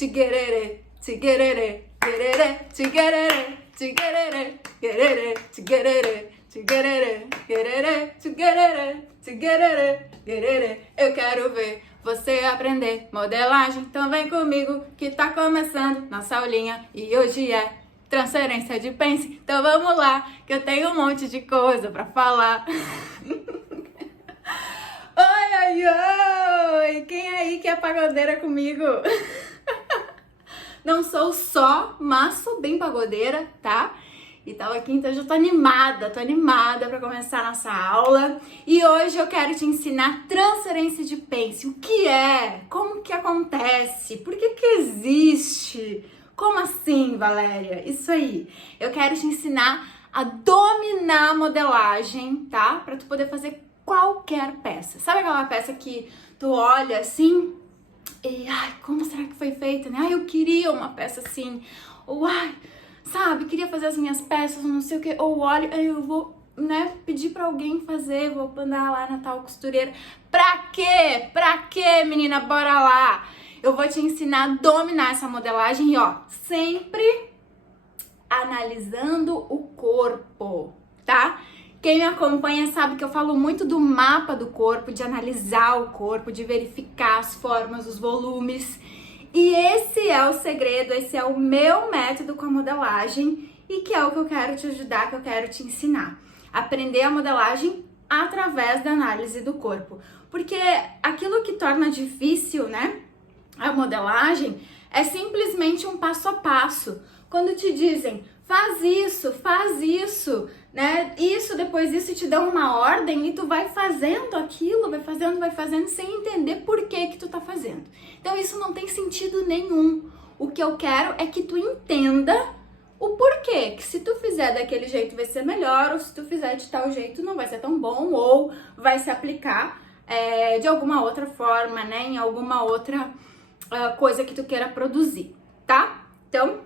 tigerere, tigerere, gerere, tigerere, tigerere, gerere, tigerere, tigerere, gerere, tigerere, tigerere, gerere. Eu quero ver você aprender modelagem, então vem comigo que tá começando nossa aulinha e hoje é transferência de pence. Então vamos lá, que eu tenho um monte de coisa pra falar. Oi, oi, oi! Quem aí que é pagodeira comigo? Não sou só, mas sou bem pagodeira, tá? E tava aqui, então já tô animada pra começar a nossa aula. E hoje eu quero te ensinar transferência de pence. O que é? Como que acontece? Por que que existe? Como assim, Valéria? Isso aí. Eu quero te ensinar a dominar a modelagem, tá? Pra tu poder fazer qualquer peça. Sabe aquela peça que tu olha assim e, ai, como será que foi feita, né? Ai, eu queria uma peça assim. Ou, ai, sabe, queria fazer as minhas peças, não sei o que. Ou olha, eu vou, né, pedir pra alguém fazer, vou mandar lá na tal costureira. Pra quê? Pra quê, menina? Bora lá! Eu vou te ensinar a dominar essa modelagem e, ó, sempre analisando o corpo, tá? Quem me acompanha sabe que eu falo muito do mapa do corpo, de analisar o corpo, de verificar as formas, os volumes. E esse é o segredo, esse é o meu método com a modelagem e que é o que eu quero te ajudar, que eu quero te ensinar. Aprender a modelagem através da análise do corpo. Porque aquilo que torna difícil, né, a modelagem é simplesmente um passo a passo. Quando te dizem, faz isso, né? Isso, depois isso, te dão uma ordem e tu vai fazendo aquilo, vai fazendo sem entender por que que tu tá fazendo. Então isso não tem sentido nenhum. O que eu quero é que tu entenda o porquê, que se tu fizer daquele jeito vai ser melhor, ou se tu fizer de tal jeito não vai ser tão bom, ou vai se aplicar de alguma outra forma, né? Em alguma outra coisa que tu queira produzir, tá? Então,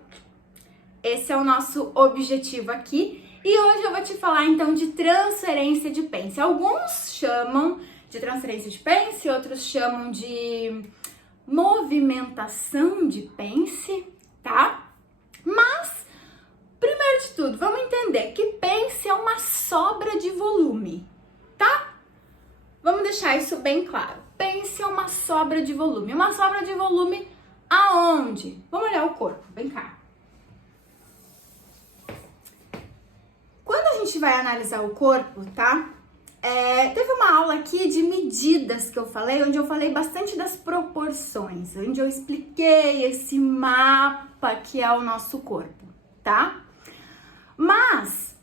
esse é o nosso objetivo aqui. E hoje eu vou te falar então de transferência de pence. Alguns chamam de transferência de pence, outros chamam de movimentação de pence, tá? Mas, primeiro de tudo, vamos entender que pence é uma sobra de volume, tá? Vamos deixar isso bem claro. Pence é uma sobra de volume. Uma sobra de volume aonde? Vamos olhar o corpo, vem cá. Quando a gente vai analisar o corpo, tá? Teve uma aula aqui de medidas que eu falei, onde eu falei bastante das proporções, onde eu expliquei esse mapa que é o nosso corpo, tá? Mas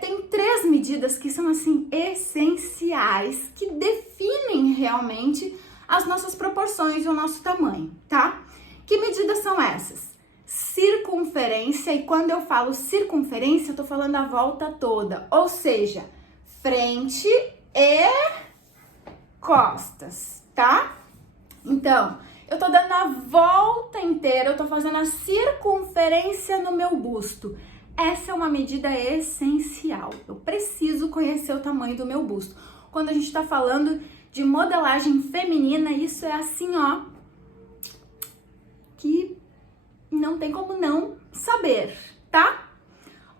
tem 3 medidas que são, assim, essenciais, que definem realmente as nossas proporções e o nosso tamanho, tá? Que medidas são essas? Circunferência, e quando eu falo circunferência, eu tô falando a volta toda, ou seja, frente e costas, tá? Então, eu tô dando a volta inteira, eu tô fazendo a circunferência no meu busto. Essa é uma medida essencial. Eu preciso conhecer o tamanho do meu busto. Quando a gente tá falando de modelagem feminina, isso é assim, ó, que não tem como não saber, tá?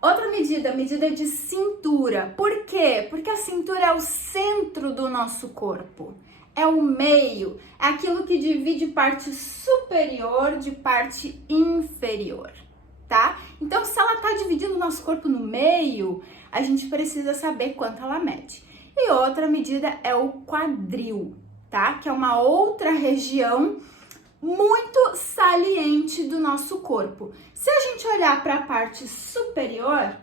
Outra medida, medida de cintura. Por quê? Porque a cintura é o centro do nosso corpo. É o meio, é aquilo que divide parte superior de parte inferior, tá? Então, se ela tá dividindo o nosso corpo no meio, a gente precisa saber quanto ela mede. E outra medida é o quadril, tá? Que é uma outra região muito saliente do nosso corpo. Se a gente olhar para a parte superior,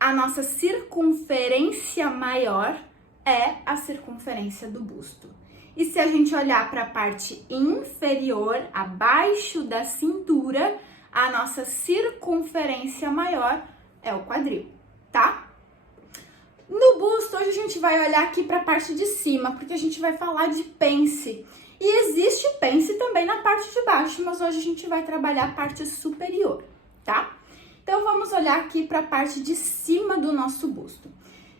a nossa circunferência maior é a circunferência do busto. E se a gente olhar para a parte inferior, abaixo da cintura, a nossa circunferência maior é o quadril, tá? No busto, hoje a gente vai olhar aqui para a parte de cima, porque a gente vai falar de pence. E existe pence também na parte de baixo, mas hoje a gente vai trabalhar a parte superior, tá? Então, vamos olhar aqui para a parte de cima do nosso busto.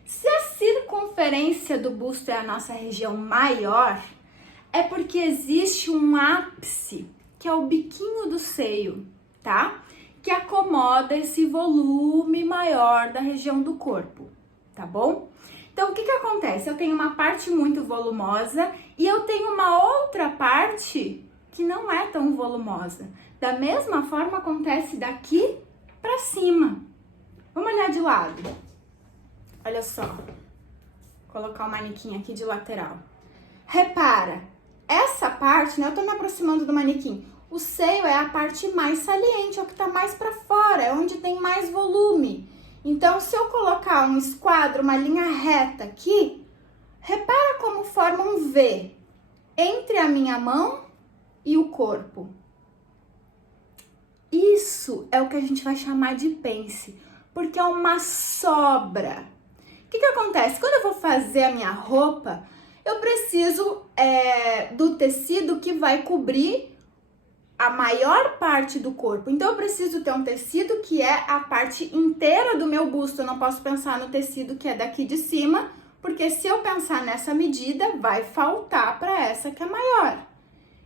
Se a circunferência do busto é a nossa região maior, é porque existe um ápice que é o biquinho do seio, tá? Que acomoda esse volume maior da região do corpo, tá bom? Então, o que que acontece? Eu tenho uma parte muito volumosa e eu tenho uma outra parte que não é tão volumosa. Da mesma forma, acontece daqui pra cima. Vamos olhar de lado. Olha só. Vou colocar o manequim aqui de lateral. Repara, essa parte, né? Eu tô me aproximando do manequim. O seio é a parte mais saliente, é o que tá mais pra fora, é onde tem mais volume. Então, se eu colocar um esquadro, uma linha reta aqui, repara como forma um V entre a minha mão e o corpo. Isso é o que a gente vai chamar de pence, porque é uma sobra. O que que acontece? Quando eu vou fazer a minha roupa, eu preciso do tecido que vai cobrir a maior parte do corpo. Então, eu preciso ter um tecido que é a parte inteira do meu busto. Eu não posso pensar no tecido que é daqui de cima, porque se eu pensar nessa medida, vai faltar para essa que é maior.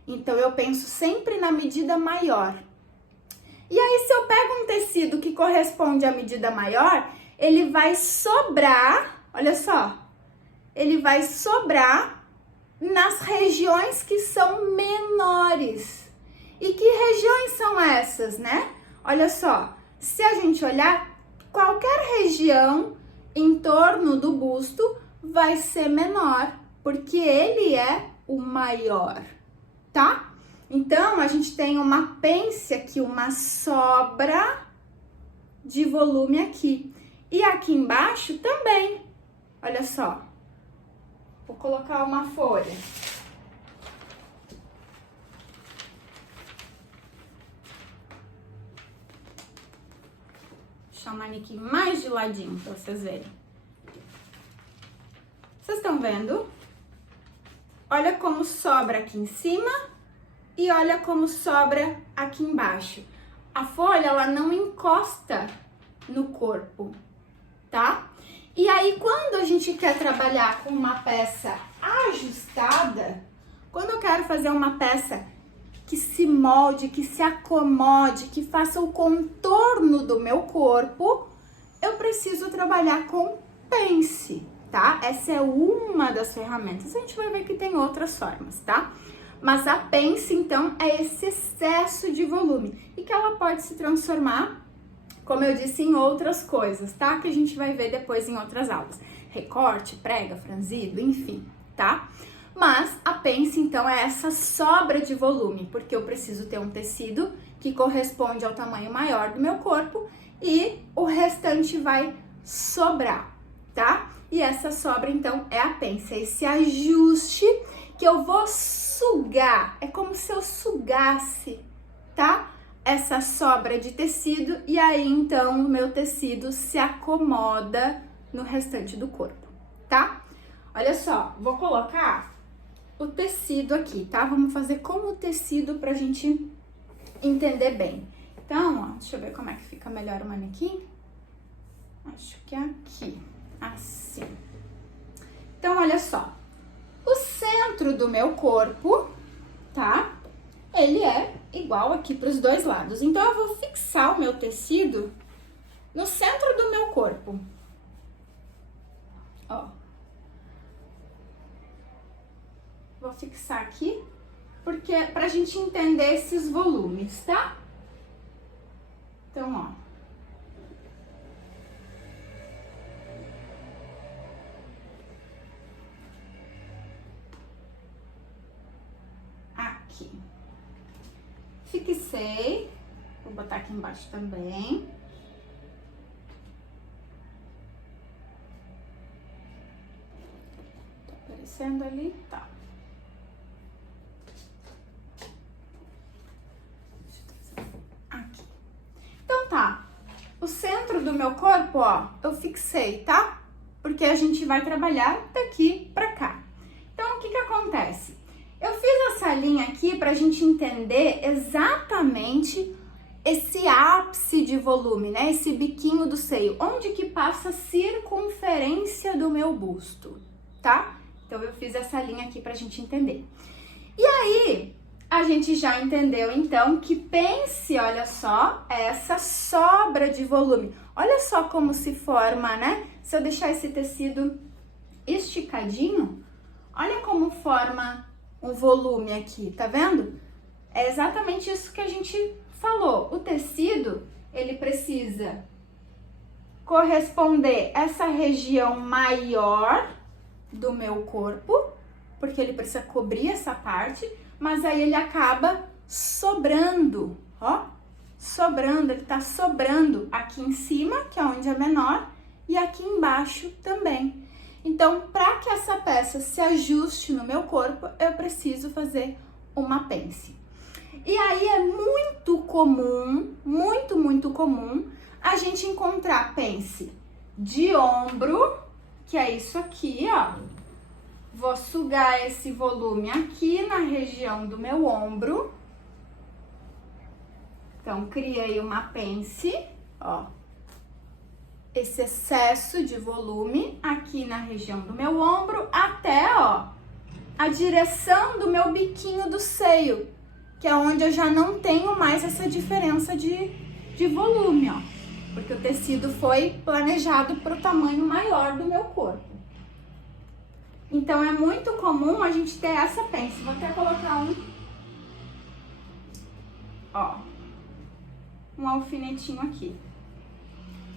Então, eu penso sempre na medida maior. E aí, se eu pego um tecido que corresponde à medida maior, ele vai sobrar, olha só, ele vai sobrar nas regiões que são menores. E que regiões são essas, né? Olha só, se a gente olhar, qualquer região em torno do busto vai ser menor, porque ele é o maior, tá? Então, a gente tem uma pence aqui, uma sobra de volume aqui. E aqui embaixo também, olha só. Vou colocar uma folha. Deixar o manequim mais de ladinho para vocês verem. Vocês estão vendo? Olha como sobra aqui em cima e olha como sobra aqui embaixo. A folha, ela não encosta no corpo, tá? E aí, quando a gente quer trabalhar com uma peça ajustada, quando eu quero fazer uma peça que se molde, que se acomode, que faça o contorno do meu corpo, eu preciso trabalhar com pence, tá? Essa é uma das ferramentas. A gente vai ver que tem outras formas, tá? Mas a pence, então, é esse excesso de volume e que ela pode se transformar, como eu disse, em outras coisas, tá? Que a gente vai ver depois em outras aulas. Recorte, prega, franzido, enfim, tá? Mas a pence, então, é essa sobra de volume, porque eu preciso ter um tecido que corresponde ao tamanho maior do meu corpo e o restante vai sobrar, tá? E essa sobra, então, é a pence, é esse ajuste que eu vou sugar, é como se eu sugasse, tá? Essa sobra de tecido e aí, então, o meu tecido se acomoda no restante do corpo, tá? Olha só, vou colocar o tecido aqui, tá? Vamos fazer com o tecido pra gente entender bem. Então, ó, deixa eu ver como é que fica melhor o manequim. Acho que é aqui, assim. Então, olha só. O centro do meu corpo, tá? Ele é igual aqui pros dois lados. Então, eu vou fixar o meu tecido no centro do meu corpo. Ó. Vou fixar aqui, porque pra gente entender esses volumes, tá? Então, ó. Aqui. Fixei. Vou botar aqui embaixo também. Tá aparecendo ali? Tá. O centro do meu corpo, ó, eu fixei, tá? Porque a gente vai trabalhar daqui pra cá. Então, o que que acontece? Eu fiz essa linha aqui pra gente entender exatamente esse ápice de volume, né? Esse biquinho do seio, onde que passa a circunferência do meu busto, tá? Então, eu fiz essa linha aqui pra gente entender. E aí, A gente já entendeu, então, que pence, olha só, essa sobra de volume. Olha só como se forma, né? Se eu deixar esse tecido esticadinho, olha como forma um volume aqui, tá vendo? É exatamente isso que a gente falou. O tecido, ele precisa corresponder a essa região maior do meu corpo, porque ele precisa cobrir essa parte, mas aí ele acaba sobrando, ó, sobrando, ele tá sobrando aqui em cima, que é onde é menor, e aqui embaixo também. Então, para que essa peça se ajuste no meu corpo, eu preciso fazer uma pence. E aí é muito comum, muito comum, a gente encontrar pence de ombro, que é isso aqui, ó. Vou sugar esse volume aqui na região do meu ombro. Então, criei uma pence, ó. Esse excesso de volume aqui na região do meu ombro até, ó, a direção do meu biquinho do seio, que é onde eu já não tenho mais essa diferença de volume, ó. Porque o tecido foi planejado para o tamanho maior do meu corpo. Então, é muito comum a gente ter essa pence. Vou até colocar um alfinetinho aqui.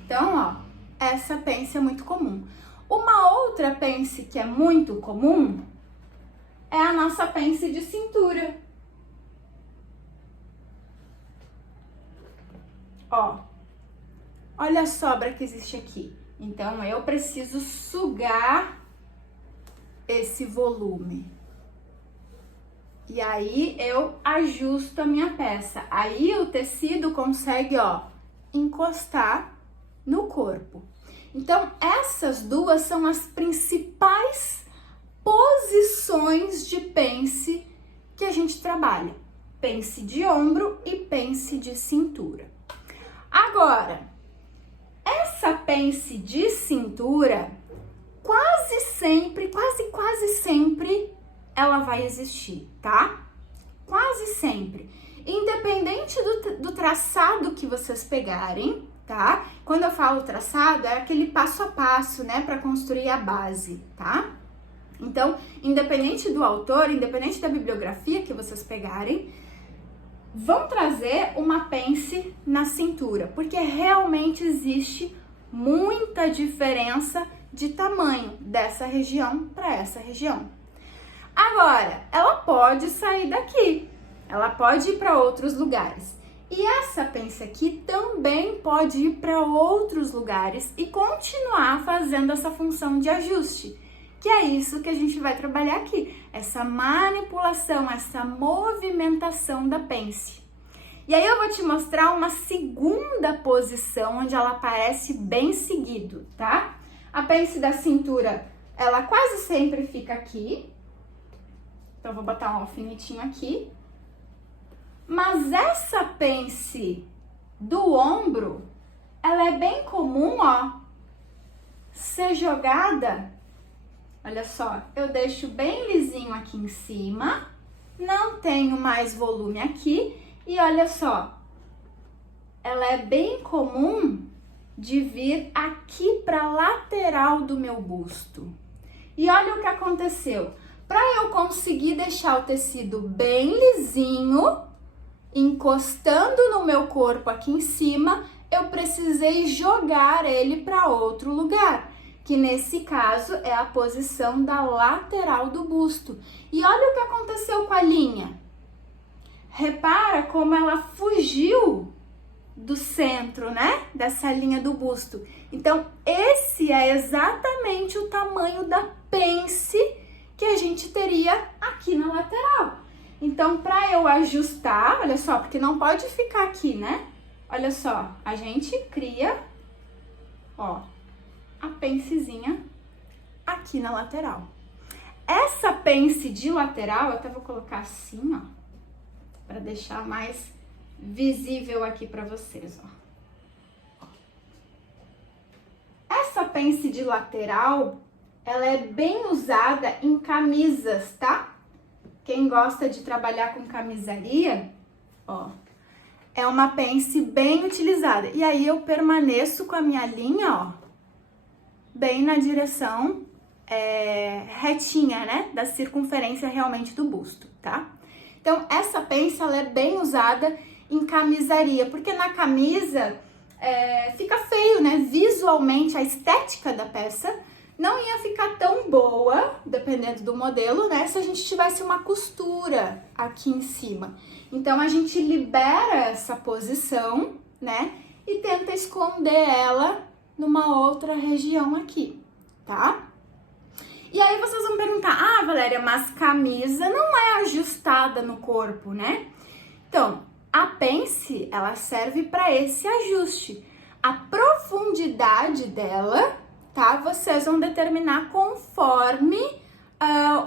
Então, ó, essa pence é muito comum. Uma outra pence que é muito comum é a nossa pence de cintura. Ó, olha a sobra que existe aqui. Então, eu preciso sugar esse volume. E aí, eu ajusto a minha peça. Aí, o tecido consegue, ó, encostar no corpo. Então, essas duas são as principais posições de pence que a gente trabalha. Pence de ombro e pence de cintura. Agora, essa pence de cintura, quase sempre, quase sempre, ela vai existir, tá? Quase sempre. Independente do traçado que vocês pegarem, tá? Quando eu falo traçado, é aquele passo a passo, né, para construir a base, tá? Então, independente do autor, independente da bibliografia que vocês pegarem, vão trazer uma pence na cintura, porque realmente existe muita diferença de tamanho dessa região para essa região. Agora, ela pode sair daqui, ela pode ir para outros lugares. E essa pence aqui também pode ir para outros lugares e continuar fazendo essa função de ajuste, que é isso que a gente vai trabalhar aqui, essa manipulação, essa movimentação da pence. E aí eu vou te mostrar uma segunda posição onde ela aparece bem seguido, tá? A pence da cintura, ela quase sempre fica aqui. Então, eu vou botar um alfinetinho aqui. Mas essa pence do ombro, ela é bem comum, ó, ser jogada. Olha só, eu deixo bem lisinho aqui em cima, não tenho mais volume aqui. E olha só, ela é bem comum de vir aqui para a lateral do meu busto. E olha o que aconteceu. Para eu conseguir deixar o tecido bem lisinho, encostando no meu corpo aqui em cima, eu precisei jogar ele para outro lugar, que nesse caso é a posição da lateral do busto. E olha o que aconteceu com a linha. Repara como ela fugiu do centro, né? Dessa linha do busto. Então, esse é exatamente o tamanho da pence que a gente teria aqui na lateral. Então, para eu ajustar, olha só, porque não pode ficar aqui, né? Olha só, a gente cria, ó, a pencezinha aqui na lateral. Essa pence de lateral, eu até vou colocar assim, ó, para deixar mais visível aqui para vocês, ó. Essa pence de lateral, ela é bem usada em camisas, tá? quem gosta de trabalhar com camisaria, ó, é uma pence bem utilizada. E aí eu permaneço com a minha linha, ó, bem na direção retinha, né, da circunferência realmente do busto, tá? Então, essa pence, ela é bem usada em camisaria, porque na camisa fica feio, né? Visualmente, a estética da peça não ia ficar tão boa, dependendo do modelo, né? Se a gente tivesse uma costura aqui em cima. Então, a gente libera essa posição, né? E tenta esconder ela numa outra região aqui, tá? E aí vocês vão perguntar, ah, Valéria, mas camisa não é ajustada no corpo, né? Então, a pence, ela serve para esse ajuste. A profundidade dela, tá? Vocês vão determinar conforme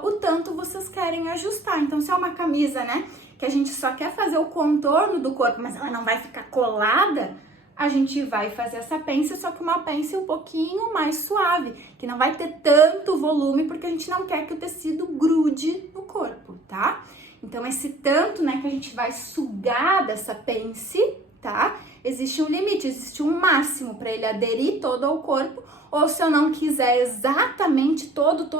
o tanto vocês querem ajustar. Então, se é uma camisa, né, que a gente só quer fazer o contorno do corpo, mas ela não vai ficar colada, a gente vai fazer essa pence, só que uma pence um pouquinho mais suave, que não vai ter tanto volume, porque a gente não quer que o tecido grude no corpo, tá? Então, esse tanto, né, que a gente vai sugar dessa pence, tá? Existe um limite, existe um máximo para ele aderir todo ao corpo, ou se eu não quiser exatamente todo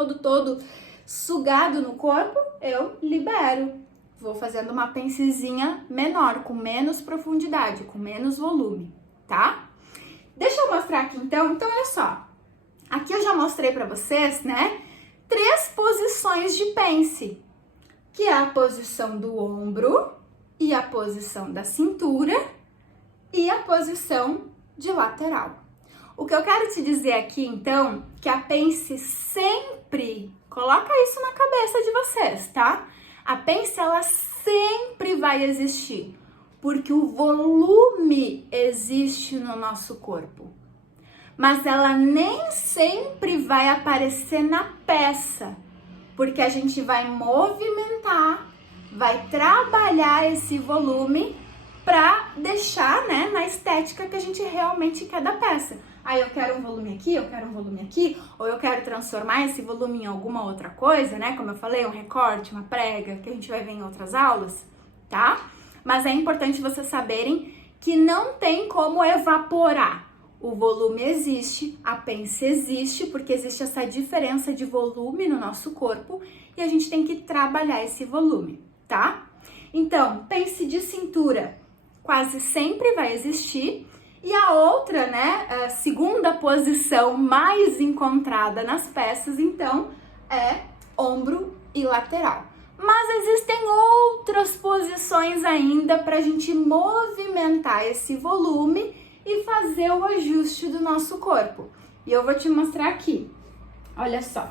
sugado no corpo, eu libero. Vou fazendo uma pencezinha menor, com menos profundidade, com menos volume, tá? Deixa eu mostrar aqui então. Então, olha só. Aqui eu já mostrei pra vocês, né? 3 posições de pence, que é a posição do ombro, e a posição da cintura, e a posição de lateral. O que eu quero te dizer aqui, então, que a pence sempre, coloca isso na cabeça de vocês, tá? A pence, ela sempre vai existir, porque o volume existe no nosso corpo. Mas ela nem sempre vai aparecer na peça, porque a gente vai movimentar, vai trabalhar esse volume para deixar, né, na estética que a gente realmente quer da peça. Aí eu quero um volume aqui, eu quero um volume aqui, ou eu quero transformar esse volume em alguma outra coisa, né? Como eu falei, um recorte, uma prega, que a gente vai ver em outras aulas, tá? Mas é importante vocês saberem que não tem como evaporar. O volume existe, a pence existe, porque existe essa diferença de volume no nosso corpo e a gente tem que trabalhar esse volume, tá? Então, pence de cintura quase sempre vai existir. E a outra, né, a segunda posição mais encontrada nas peças, então, é ombro e lateral. Mas existem outras posições ainda para a gente movimentar esse volume e fazer o ajuste do nosso corpo. E eu vou te mostrar aqui. Olha só.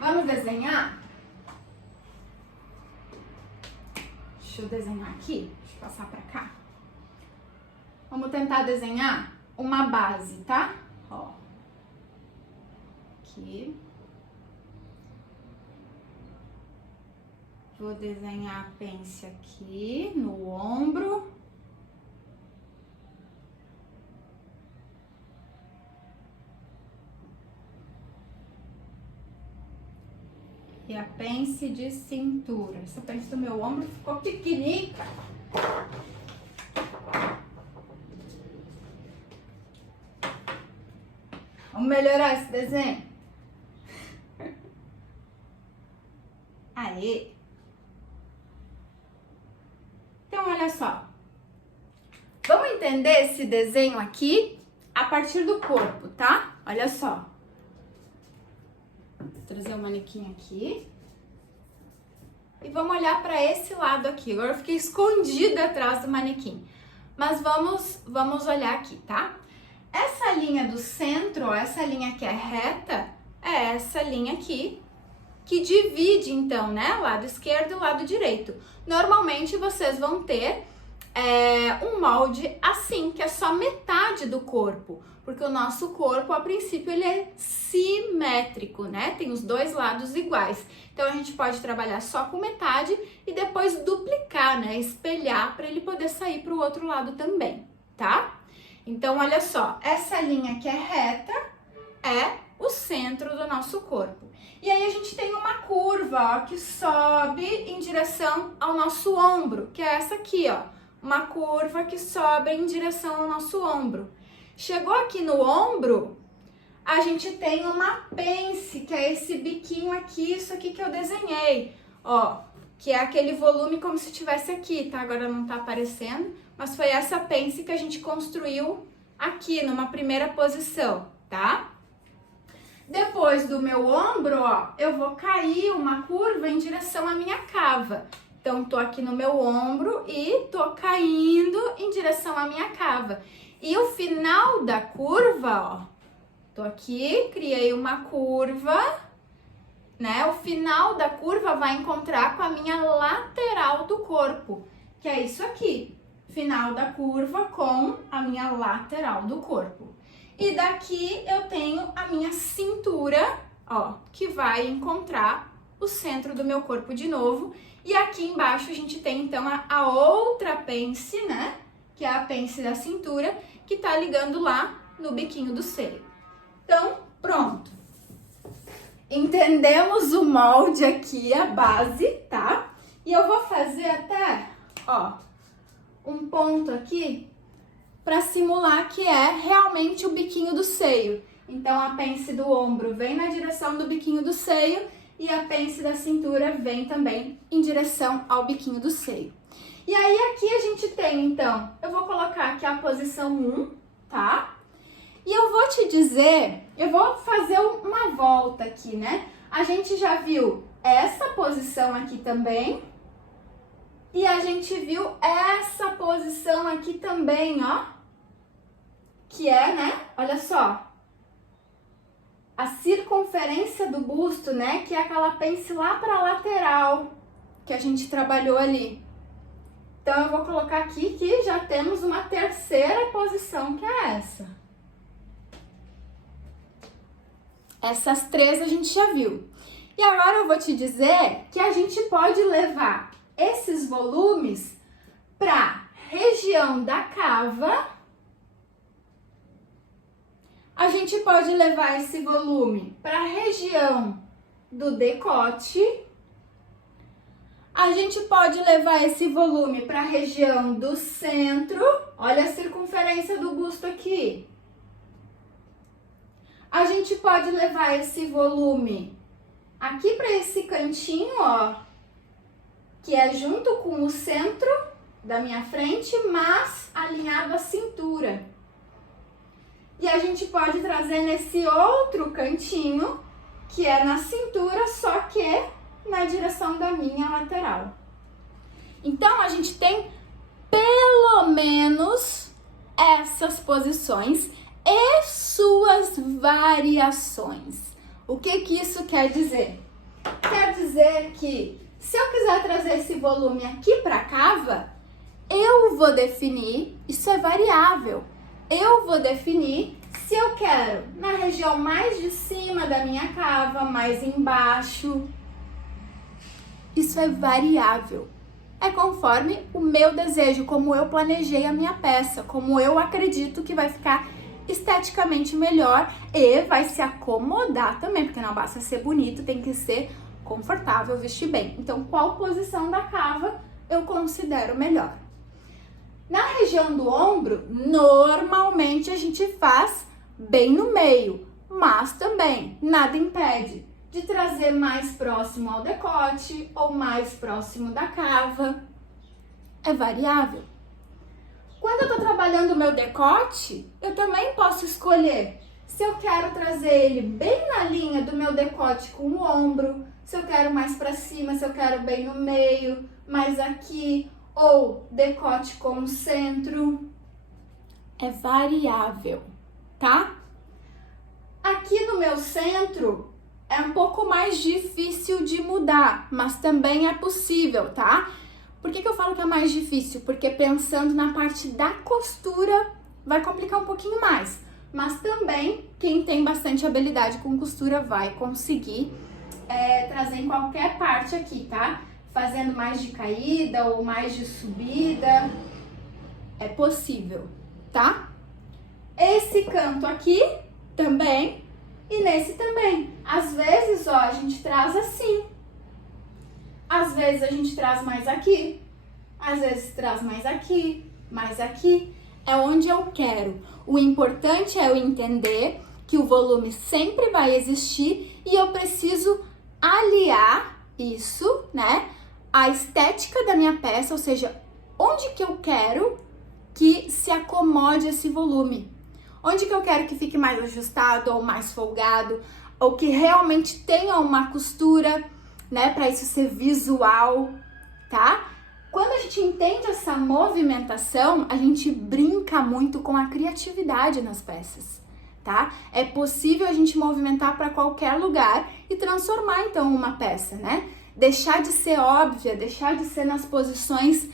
Vamos desenhar? Deixa eu desenhar aqui. Deixa eu passar para cá. Vamos tentar desenhar uma base, tá? Ó. Aqui. Vou desenhar a pence aqui no ombro. E a pence de cintura. Essa pence do meu ombro ficou pequenininha. Vamos melhorar esse desenho? Aê! Então, olha só. Vamos entender esse desenho aqui a partir do corpo, tá? Olha só. Vou trazer o manequim aqui. E vamos olhar para esse lado aqui. Agora eu fiquei escondida atrás do manequim. Mas vamos olhar aqui, tá? Essa linha do centro, essa linha que é reta, é essa linha aqui, que divide, então, né, lado esquerdo e lado direito. Normalmente, vocês vão ter um molde assim, que é só metade do corpo, porque o nosso corpo, a princípio, ele é simétrico, né? Tem os dois lados iguais. Então, a gente pode trabalhar só com metade e depois duplicar, né? Espelhar para ele poder sair para o outro lado também, tá? Então, olha só, essa linha que é reta é o centro do nosso corpo. E aí a gente tem uma curva, ó, que sobe em direção ao nosso ombro, que é essa aqui, ó. Uma curva que sobe em direção ao nosso ombro. Chegou aqui no ombro, a gente tem uma pence, que é esse biquinho aqui, isso aqui que eu desenhei, ó, que é aquele volume como se tivesse aqui, tá? Agora não tá aparecendo, mas foi essa pence que a gente construiu aqui, numa primeira posição, tá? Depois do meu ombro, ó, eu vou cair uma curva em direção à minha cava. Então, tô aqui no meu ombro e tô caindo em direção à minha cava. E o final da curva, ó, tô aqui, criei uma curva, né? O final da curva vai encontrar com a minha lateral do corpo, que é isso aqui. Final da curva com a minha lateral do corpo. E daqui eu tenho a minha cintura, ó, que vai encontrar o centro do meu corpo de novo. E aqui embaixo a gente tem então a outra pence, né? Que é a pence da cintura, que tá ligando lá no biquinho do seio. Então, pronto. Entendemos o molde aqui, a base, tá? E eu vou fazer até, ó, um ponto aqui para simular que é realmente o biquinho do seio. Então, a pence do ombro vem na direção do biquinho do seio e a pence da cintura vem também em direção ao biquinho do seio. E aí, aqui a gente tem, então, eu vou colocar aqui a posição 1, tá? E eu vou te dizer, eu vou fazer uma volta aqui, né? A gente já viu essa posição aqui também. E a gente viu essa posição aqui também, ó. Que é, né? Olha só. A circunferência do busto, né? Que é aquela pence lá pra lateral que a gente trabalhou ali. Então, eu vou colocar aqui que já temos uma terceira posição, que é essa. Essas três a gente já viu. E agora eu vou te dizer que a gente pode levar esses volumes para a região da cava. A gente pode levar esse volume para a região do decote. A gente pode levar esse volume para a região do centro. Olha a circunferência do busto aqui. A gente pode levar esse volume aqui para esse cantinho, ó, que é junto com o centro da minha frente, mas alinhado à cintura. E a gente pode trazer nesse outro cantinho, que é na cintura, só que na direção da minha lateral. Então, a gente tem pelo menos essas posições e suas variações. O que que isso quer dizer? Quer dizer que se eu quiser trazer esse volume aqui para a cava, eu vou definir, isso é variável, eu vou definir se eu quero na região mais de cima da minha cava, mais embaixo. Isso é variável. É conforme o meu desejo, como eu planejei a minha peça, como eu acredito que vai ficar esteticamente melhor e vai se acomodar também, porque não basta ser bonito, tem que ser confortável, vestir bem. Então, qual posição da cava eu considero melhor? Na região do ombro, normalmente a gente faz bem no meio, mas também nada impede de trazer mais próximo ao decote ou mais próximo da cava. É variável. Quando eu tô trabalhando o meu decote, eu também posso escolher se eu quero trazer ele bem na linha do meu decote com o ombro, se eu quero mais pra cima, se eu quero bem no meio, mais aqui, ou decote com o centro. É variável, tá? Aqui no meu centro é um pouco mais difícil de mudar, mas também é possível, tá? Por que eu falo que é mais difícil? Porque pensando na parte da costura vai complicar um pouquinho mais. Mas também quem tem bastante habilidade com costura vai conseguir trazer em qualquer parte aqui, tá? Fazendo mais de caída ou mais de subida. É possível, tá? Esse canto aqui também E nesse também. Às vezes, ó, a gente traz assim. Às vezes a gente traz mais aqui. Às vezes traz mais aqui, mais aqui. É onde eu quero. O importante é eu entender que o volume sempre vai existir e eu preciso aliar isso, né, à estética da minha peça, ou seja, onde que eu quero que se acomode esse volume. Onde que eu quero que fique mais ajustado ou mais folgado, ou que realmente tenha uma costura, né, para isso ser visual, tá? Quando a gente entende essa movimentação, a gente brinca muito com a criatividade nas peças, tá? É possível a gente movimentar para qualquer lugar e transformar então uma peça, né? Deixar de ser óbvia, deixar de ser nas posições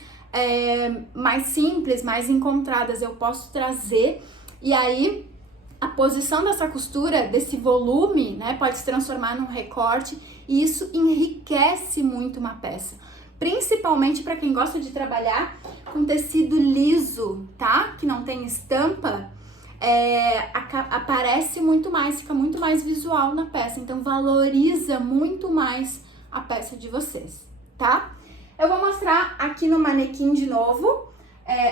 mais simples, mais encontradas. Eu posso trazer e aí a posição dessa costura, desse volume, né, pode se transformar num recorte e isso enriquece muito uma peça. Principalmente para quem gosta de trabalhar com tecido liso, tá? Que não tem estampa, aparece muito mais, fica muito mais visual na peça. Então valoriza muito mais a peça de vocês, tá? Eu vou mostrar aqui no manequim de novo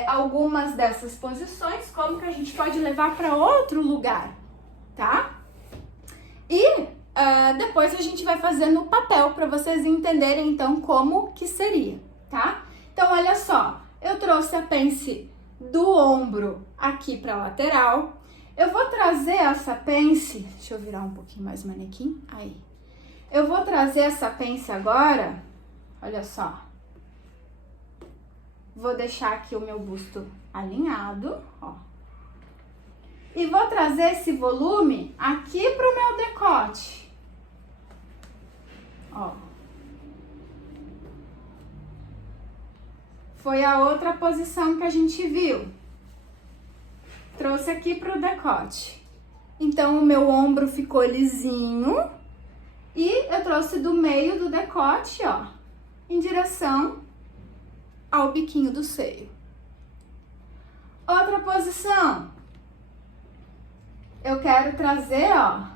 algumas dessas posições, como que a gente pode levar para outro lugar, tá? E depois a gente vai fazer no papel para vocês entenderem então como que seria, tá? Então olha só, eu trouxe a pence do ombro aqui para lateral. Eu vou trazer essa pence, deixa eu virar um pouquinho mais o manequim, aí. Eu vou trazer essa pence agora, olha só. Vou deixar aqui o meu busto alinhado, ó. E vou trazer esse volume aqui pro meu decote. Ó. Foi a outra posição que a gente viu. Trouxe aqui pro decote. Então, o meu ombro ficou lisinho. E eu trouxe do meio do decote, ó, em direção ao biquinho do seio. Outra posição. Eu quero trazer, ó,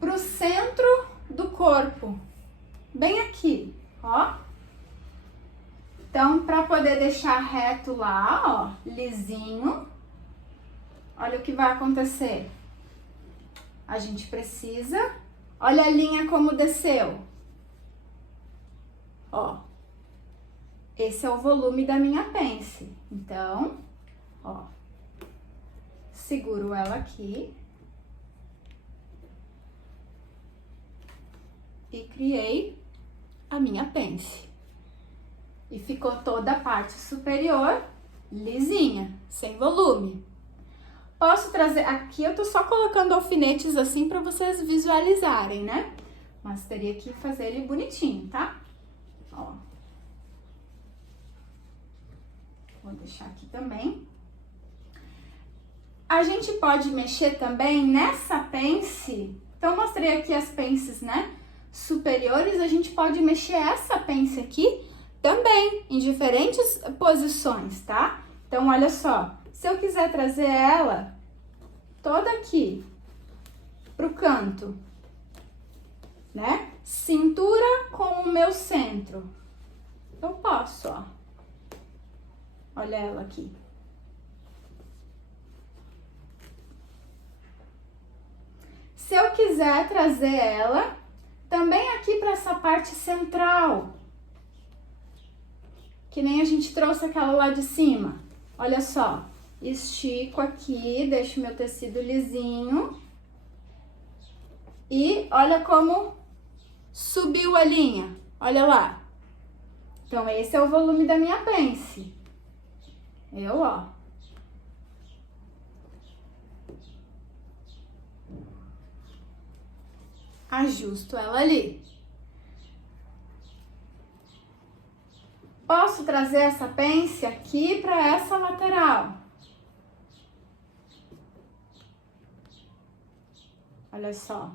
pro centro do corpo. Bem aqui, ó. Então, para poder deixar reto lá, ó, lisinho, olha o que vai acontecer. A gente precisa, olha a linha como desceu. Ó, esse é o volume da minha pence. Então, ó, seguro ela aqui. E criei a minha pence. E ficou toda a parte superior lisinha, sem volume. Posso trazer, aqui eu tô só colocando alfinetes assim pra vocês visualizarem, né? Mas teria que fazer ele bonitinho, tá? Ó. Vou deixar aqui também. A gente pode mexer também nessa pence. Então, mostrei aqui as pences, né? Superiores, a gente pode mexer essa pence aqui também, em diferentes posições, tá? Então, olha só, se eu quiser trazer ela toda aqui pro canto, né? Cintura com o meu centro. Eu posso, ó. Olha ela aqui. Se eu quiser trazer ela também aqui para essa parte central, que nem a gente trouxe aquela lá de cima. Olha só, estico aqui, deixo meu tecido lisinho. E olha como subiu a linha, olha lá. Então, esse é o volume da minha pence. Eu, ó. Ajusto ela ali. Posso trazer essa pence aqui para essa lateral. Olha só.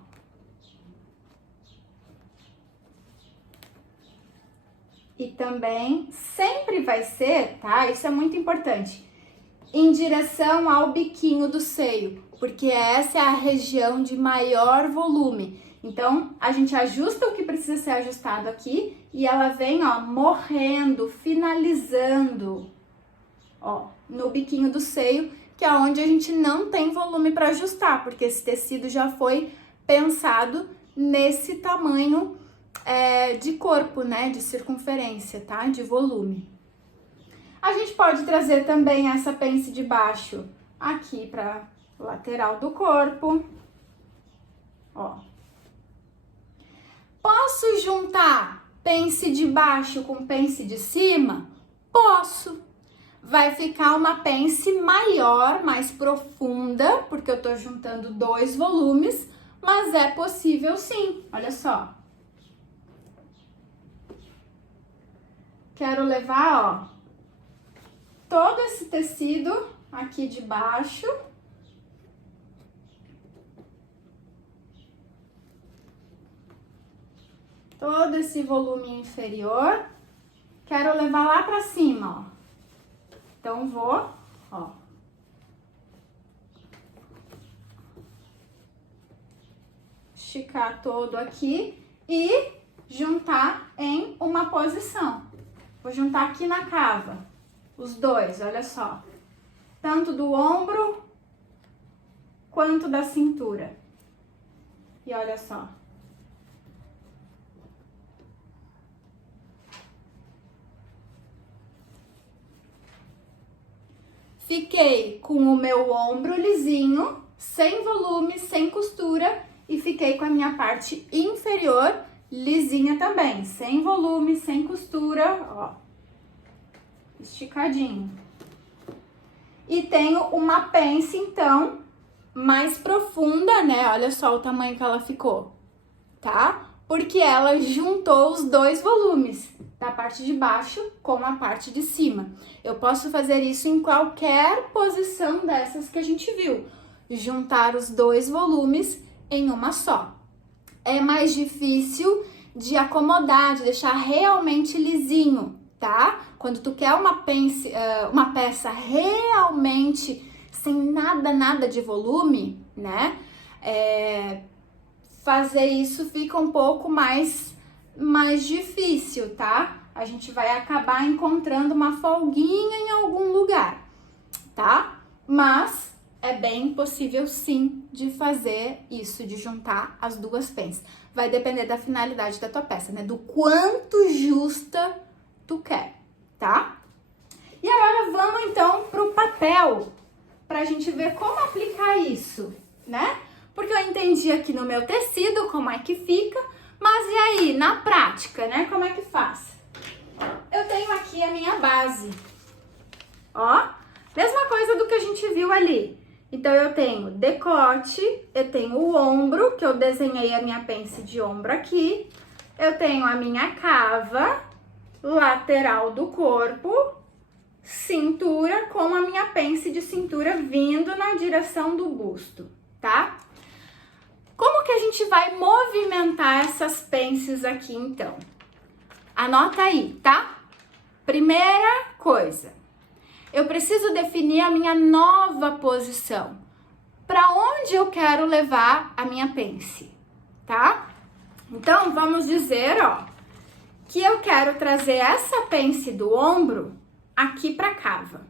E também sempre vai ser, tá? Isso é muito importante. Em direção ao biquinho do seio. porque essa é a região de maior volume. Então, a gente ajusta o que precisa ser ajustado aqui e ela vem, ó, morrendo, finalizando, ó, no biquinho do seio, que é onde a gente não tem volume para ajustar, porque esse tecido já foi pensado nesse tamanho de corpo, né, de circunferência, tá, de volume. A gente pode trazer também essa pence de baixo aqui para lateral do corpo, ó. Posso juntar pence de baixo com pence de cima? Posso. Vai ficar uma pence maior, mais profunda, porque eu tô juntando 2 volumes, mas é possível sim. Olha só. Quero levar, ó, todo esse tecido aqui de baixo. Todo esse volume inferior, quero levar lá pra cima, ó. Então, vou, ó. Esticar todo aqui e juntar em uma posição. Vou juntar aqui na cava, os dois, olha só. Tanto do ombro, quanto da cintura. E olha só. Fiquei com o meu ombro lisinho, sem volume, sem costura, e fiquei com a minha parte inferior lisinha também, sem volume, sem costura, ó, esticadinho. E tenho uma pence, então, mais profunda, né? Olha só o tamanho que ela ficou, tá? Porque ela juntou os 2 volumes, da parte de baixo com a parte de cima. Eu posso fazer isso em qualquer posição dessas que a gente viu. Juntar os 2 volumes em uma só. É mais difícil de acomodar, de deixar realmente lisinho, tá? Quando tu quer uma peça realmente sem nada de volume, né? Fazer isso fica um pouco mais difícil, tá? A gente vai acabar encontrando uma folguinha em algum lugar, tá? Mas é bem possível sim de fazer isso, de juntar as 2 pences. Vai depender da finalidade da tua peça, né? Do quanto justa tu quer, tá? E agora vamos então pro papel, pra gente ver como aplicar isso, né? Porque eu entendi aqui no meu tecido como é que fica, mas e aí, na prática, né? Como é que faz? Eu tenho aqui a minha base, ó, mesma coisa do que a gente viu ali. Então, eu tenho decote, eu tenho o ombro, que eu desenhei a minha pence de ombro aqui, eu tenho a minha cava, lateral do corpo, cintura, com a minha pence de cintura vindo na direção do busto, tá? Como que a gente vai movimentar essas pences aqui, então? Anota aí, tá? Primeira coisa, eu preciso definir a minha nova posição. Para onde eu quero levar a minha pence, tá? Então, vamos dizer, ó, que eu quero trazer essa pence do ombro aqui para a cava.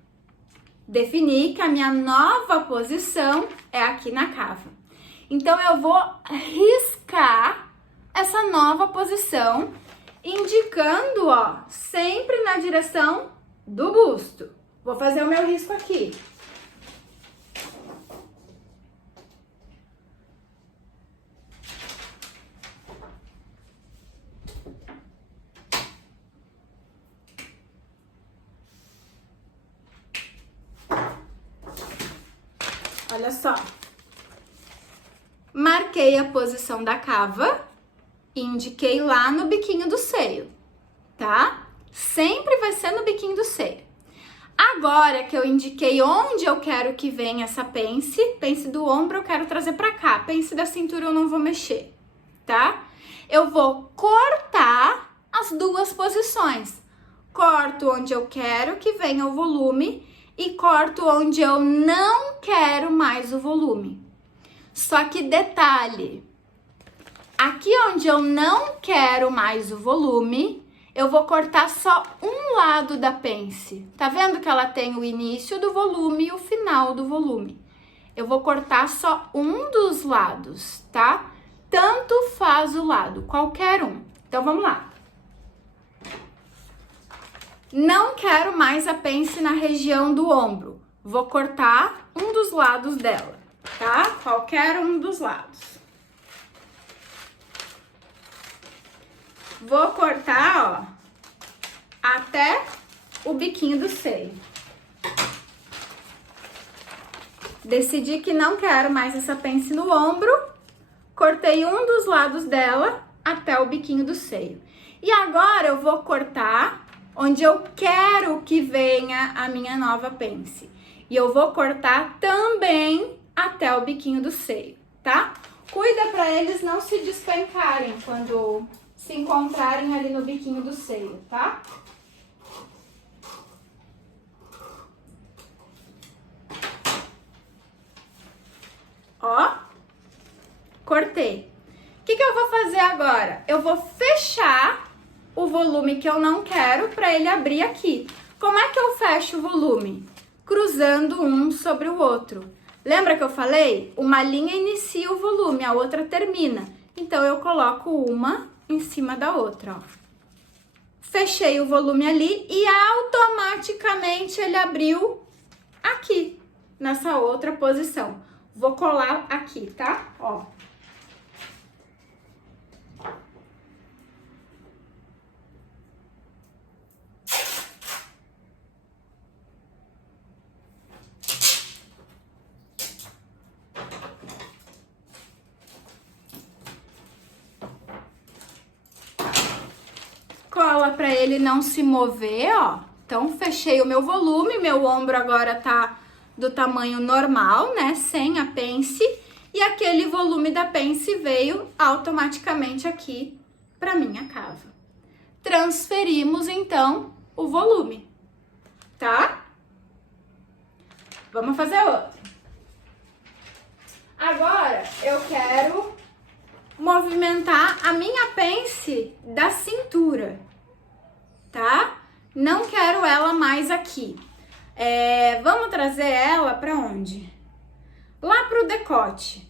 Defini que a minha nova posição é aqui na cava. Então, eu vou riscar essa nova posição, indicando, ó, sempre na direção do busto. Vou fazer o meu risco aqui. Olha só. Marquei a posição da cava e indiquei lá no biquinho do seio, tá? Sempre vai ser no biquinho do seio. Agora que eu indiquei onde eu quero que venha essa pence do ombro eu quero trazer pra cá, pence da cintura eu não vou mexer, tá? Eu vou cortar as 2 posições. Corto onde eu quero que venha o volume e corto onde eu não quero mais o volume. Só que detalhe, aqui onde eu não quero mais o volume, eu vou cortar só um lado da pence. Tá vendo que ela tem o início do volume e o final do volume? Eu vou cortar só um dos lados, tá? Tanto faz o lado, qualquer um. Então, vamos lá. Não quero mais a pence na região do ombro. Vou cortar um dos lados dela, tá? Qualquer um dos lados. Vou cortar, ó, até o biquinho do seio. Decidi que não quero mais essa pence no ombro. Cortei um dos lados dela até o biquinho do seio. E agora eu vou cortar onde eu quero que venha a minha nova pence. E eu vou cortar também até o biquinho do seio, tá? Cuida para eles não se despencarem quando se encontrarem ali no biquinho do seio, tá? Ó, cortei. O que eu vou fazer agora? Eu vou fechar o volume que eu não quero para ele abrir aqui. Como é que eu fecho o volume? Cruzando um sobre o outro. Lembra que eu falei? Uma linha inicia o volume, a outra termina. Então, eu coloco uma em cima da outra, ó. Fechei o volume ali e automaticamente ele abriu aqui, nessa outra posição. Vou colar aqui, tá? Ó. Cola para ele não se mover, ó. Então, fechei o meu volume, meu ombro agora tá do tamanho normal, né? Sem a pence. E aquele volume da pence veio automaticamente aqui para minha cava. Transferimos, então, o volume, tá? Vamos fazer outro. Agora, eu quero movimentar a minha pence da cintura, tá? Não quero ela mais aqui. Vamos trazer ela para onde? Lá pro decote,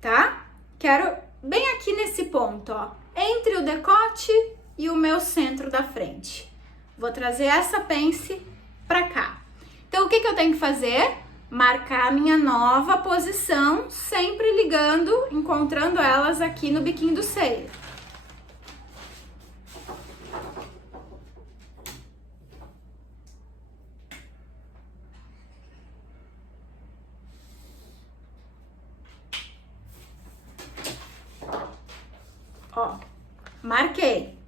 tá? Quero bem aqui nesse ponto, ó, entre o decote e o meu centro da frente. Vou trazer essa pence para cá. Então, o que eu tenho que fazer? Marcar a minha nova posição, sempre ligando, encontrando elas aqui no biquinho do seio. Ó, marquei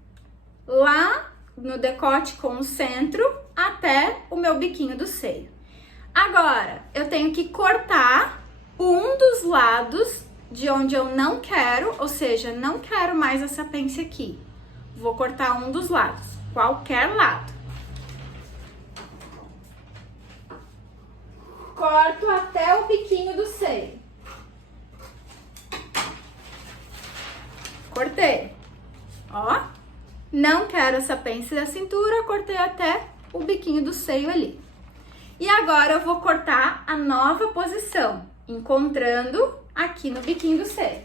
lá no decote com o centro até o meu biquinho do seio. Agora, eu tenho que cortar um dos lados de onde eu não quero, ou seja, não quero mais essa pence aqui. Vou cortar um dos lados, qualquer lado. Corto até o biquinho do seio. Cortei. Ó, não quero essa pence da cintura, cortei até o biquinho do seio ali. E agora eu vou cortar a nova posição, encontrando aqui no biquinho do seio.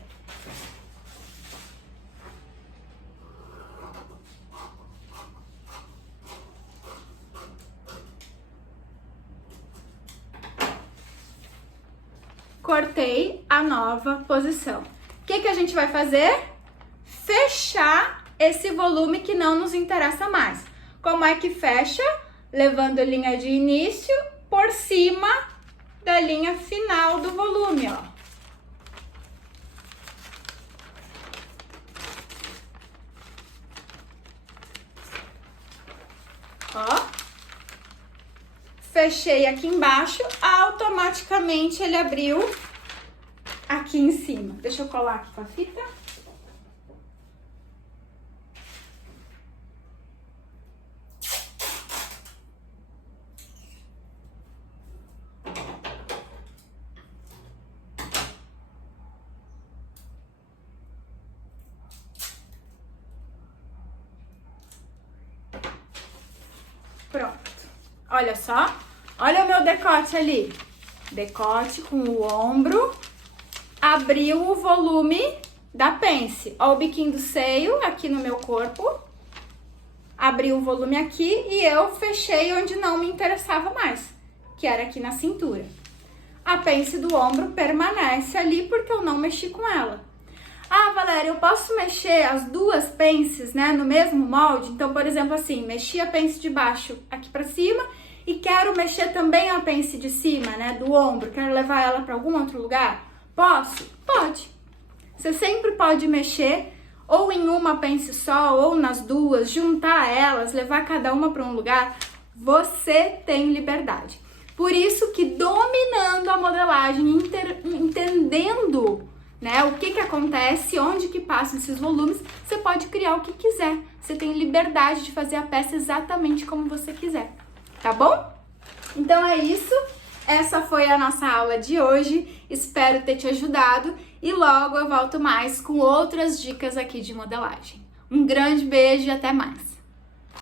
Cortei a nova posição. O que a gente vai fazer? Fechar esse volume que não nos interessa mais. Como é que fecha? Levando a linha de início por cima da linha final do volume, ó. Ó. Fechei aqui embaixo, automaticamente ele abriu aqui em cima. Deixa eu colar aqui com a fita. Pronto. Olha só. Olha o meu decote ali. Decote com o ombro. Abriu o volume da pence. Ó o biquinho do seio aqui no meu corpo. Abriu o volume aqui e eu fechei onde não me interessava mais, que era aqui na cintura. A pence do ombro permanece ali porque eu não mexi com ela. Ah, Valéria, eu posso mexer as duas pences, né, no mesmo molde? Então, por exemplo, assim, mexi a pence de baixo aqui pra cima e quero mexer também a pence de cima, né, do ombro, quero levar ela para algum outro lugar? Posso? Pode. Você sempre pode mexer ou em uma pence só ou nas duas, juntar elas, levar cada uma para um lugar. Você tem liberdade. Por isso que dominando a modelagem, entendendo, né, o que acontece, onde que passam esses volumes, você pode criar o que quiser. Você tem liberdade de fazer a peça exatamente como você quiser, tá bom? Então é isso. Essa foi a nossa aula de hoje. Espero ter te ajudado e logo eu volto mais com outras dicas aqui de modelagem. Um grande beijo e até mais!